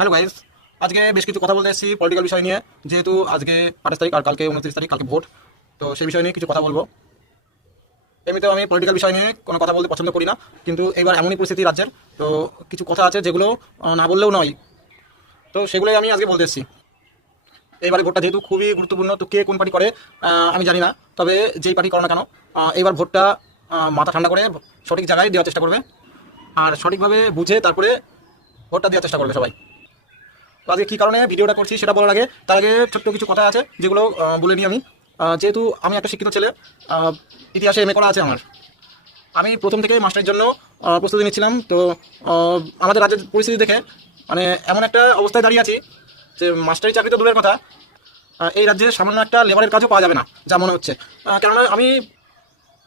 Hello guys, আজকে বেশ কিছু কথা বলতে এসেছি পলিটিক্যাল বিষয় নিয়ে। যেহেতু আজকে 28 তারিখ আর কালকে 29 তারিখ, কালকে ভোট, তো সেই বিষয় নিয়ে কিছু কথা বলবো। এমনিতেও আমি পলিটিক্যাল বিষয় নিয়ে কোনো কথা বলতে পছন্দ করি না, কিন্তু এবার এমনই পরিস্থিতি রাজ্যের, তো কিছু কথা আছে যেগুলো না বললেও নয়, তো সেগুলোই আমি আজকে বলতে এসেছি। এইবারে ভোটটা যেহেতু খুবই গুরুত্বপূর্ণ, তো কে কোন পার্টি করে আমি জানি না, তবে যেই পার্টি করো না কেন এইবার ভোটটা মাথা ঠান্ডা করে সঠিক জায়গায় দেওয়ার চেষ্টা করবে, আর সঠিকভাবে বুঝে তারপরে ভোটটা দেওয়ার চেষ্টা করবে সবাই। তো আজকে কী কারণে ভিডিওটা করছি সেটা বলার আগে, তার আগে ছোট্ট কিছু কথা আছে যেগুলো বলে নিই আমি। যেহেতু আমি একটা শিক্ষিত ছেলে, ইতিহাসে এমএ করা আছে আমার, আমি প্রথম থেকে মাস্টারের জন্য প্রস্তুতি নিচ্ছিলাম। তো আমাদের রাজ্যের পরিস্থিতি দেখে মানে এমন একটা অবস্থায় দাঁড়িয়ে আছি যে মাস্টারি চাকরি তো দূরের কথা, এই রাজ্যে সামান্য একটা লেবারের কাজও পাওয়া যাবে না যা মনে হচ্ছে। কেননা আমি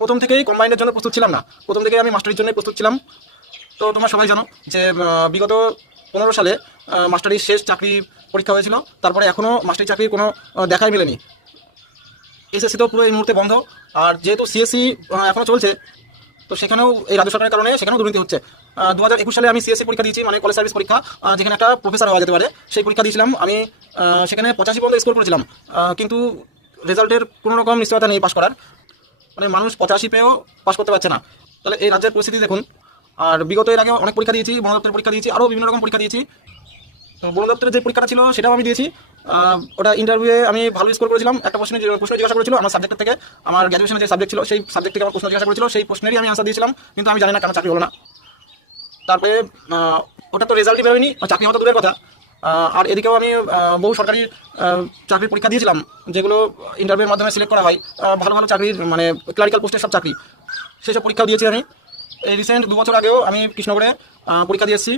প্রথম থেকেই কম্বাইনের জন্য প্রস্তুত ছিলাম না, প্রথম থেকেই আমি মাস্টারির জন্য প্রস্তুত ছিলাম। তো তোমরা সবাই জানো যে বিগত 15 সালে মাস্টারির শেষ চাকরি পরীক্ষা হয়েছিল, তারপরে এখনও মাস্টারি চাকরির কোনো দেখাই মেলেনি। এসএসসি তো পুরো এই মুহূর্তে বন্ধ, আর যেহেতু সিএসসি এখনও চলছে, তো সেখানেও এই রাজ্য সরকারের কারণে সেখানেও দুর্নীতি হচ্ছে। 2021 সালে আমি সিএসসি পরীক্ষা দিয়েছি, মানে কলেজ সার্ভিস পরীক্ষা, যেখানে একটা প্রফেসর হওয়া যেতে পারে, সেই পরীক্ষা দিয়েছিলাম আমি। সেখানে 85 পর্যন্ত স্কোর করেছিলাম, কিন্তু রেজাল্টের কোনো রকম নিশ্চয়তা নেই পাশ করার, মানে মানুষ 85 পেয়েও পাশ করতে পারছে না। তাহলে এই রাজ্যের পরিস্থিতি দেখুন। আর বিগত এর আগে অনেক পরীক্ষা দিয়েছি, বন দপ্তরের পরীক্ষা দিয়েছি, আরও বিভিন্ন রকম পরীক্ষা দিয়েছি। তো বন দপ্তরের যে পরীক্ষাটা ছিল সেটাও আমি দিয়েছি। ওটা ইন্টারভিউয়ে আমি ভালো স্কোর করেছিলাম। একটা প্রশ্ন জিজ্ঞাসা করেছিল আমার সাবজেক্টের থেকে, আমার গ্র্যাজুয়েশনের যে সাবজেক্ট ছিল সেই সাবজেক্ট থেকে আমার প্রশ্ন জিজ্ঞাসা করেছিল, সেই প্রশ্নেরই আমি আনসার দিয়েছিলাম, কিন্তু আমি জানি না কেন চাকরি হলো না। তারপরে ওটা তো রেজাল্টই বেরোয়নি, চাকরি হওয়া তো দূরের কথা। আর এদিকেও আমি বহু সরকারি চাকরির পরীক্ষা দিয়েছিলাম, যেগুলো ইন্টারভিউর মাধ্যমে সিলেক্ট করা হয়, ভালো ভালো চাকরির, মানে ক্লারিক্যাল পোস্টের সব চাকরি, সেসব পরীক্ষাও দিয়েছি আমি। এই রিসেন্ট 2 বছর আগেও আমি কৃষ্ণগড়ে পরীক্ষা দিয়ে এসেছি।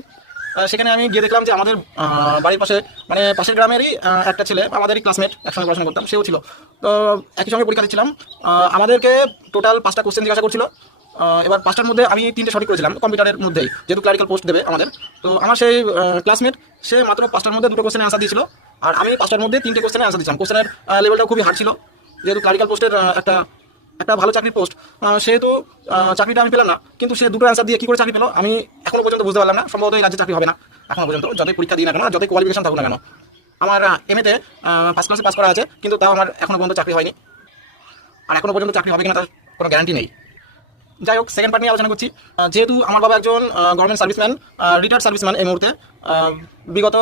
সেখানে আমি গিয়ে দেখলাম যে আমাদের বাড়ির পাশে, মানে পাশের গ্রামেরই একটা ছেলে, আমাদেরই ক্লাসমেট, একসঙ্গে পড়াশোনা করতাম, সেও ছিল। তো একই সঙ্গে পরীক্ষা দিচ্ছিলাম। আমাদেরকে টোটাল 5টা কোশ্চেন জিজ্ঞাসা করছিল। এবার 5টার মধ্যে আমি 3টে সঠিক করেছিলাম, কম্পিউটারের মধ্যেই, যেহেতু ক্লারিক্যাল পোস্ট দেবে আমাদের। তো আমার সেই ক্লাসমেট, সে মাত্র 5টার মধ্যে 2টো কোশ্চেনে আনসার দিয়েছিল, আর আমি 5টার মধ্যে 3টে কোশ্চেনে আনসার দিয়েছিলাম। কোশ্চেনের লেভেলটাও খুবই হার্ড ছিল, যেহেতু ক্লারিক্যাল পোস্টের একটা ভালো চাকরির পোস্ট, সেহেতু চাকরিটা আমি পেলাম না। কিন্তু সে 2টো অ্যান্সার দিয়ে কী করে চাকরি পেলো আমি এখনও পর্যন্ত বুঝতে পারলাম না। সম্ভবত এই রাজ্যে চাকরি হবে না এখনও পর্যন্ত, যতই পরীক্ষা দিই না কেন, যতই কোয়ালিফিকেশন থাকুক না কেন। আমার এমএতে ফার্স্ট ক্লাসে পাস করা আছে, কিন্তু তাও আমার এখনও পর্যন্ত চাকরি হয়নি, আর এখনও পর্যন্ত চাকরি হবে কিনা তার কোনো গ্যারান্টি নেই। যাই হোক, সেকেন্ড পার্ট নিয়ে আলোচনা করছি। যেহেতু আমার বাবা একজন গভর্নমেন্ট সার্ভিসম্যান, রিটায়ার্ড সার্ভিসম্যান এই মুহূর্তে, বিগত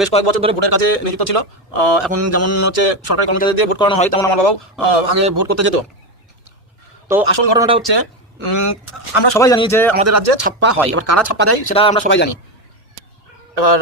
বেশ কয়েক বছর ধরে ভোটের কাজে নিযুক্ত ছিল। এখন যেমন হচ্ছে সরকারি কর্মচারী দিয়ে ভোট করানো হয়, তেমন আমার বাবাও আগে ভোট করতে যেত। তো আসল ঘটনাটা হচ্ছে, আমরা সবাই জানি যে আমাদের রাজ্যে ছাপ্পা হয়, এবার কারা ছাপ্পা দেয় সেটা আমরা সবাই জানি। এবার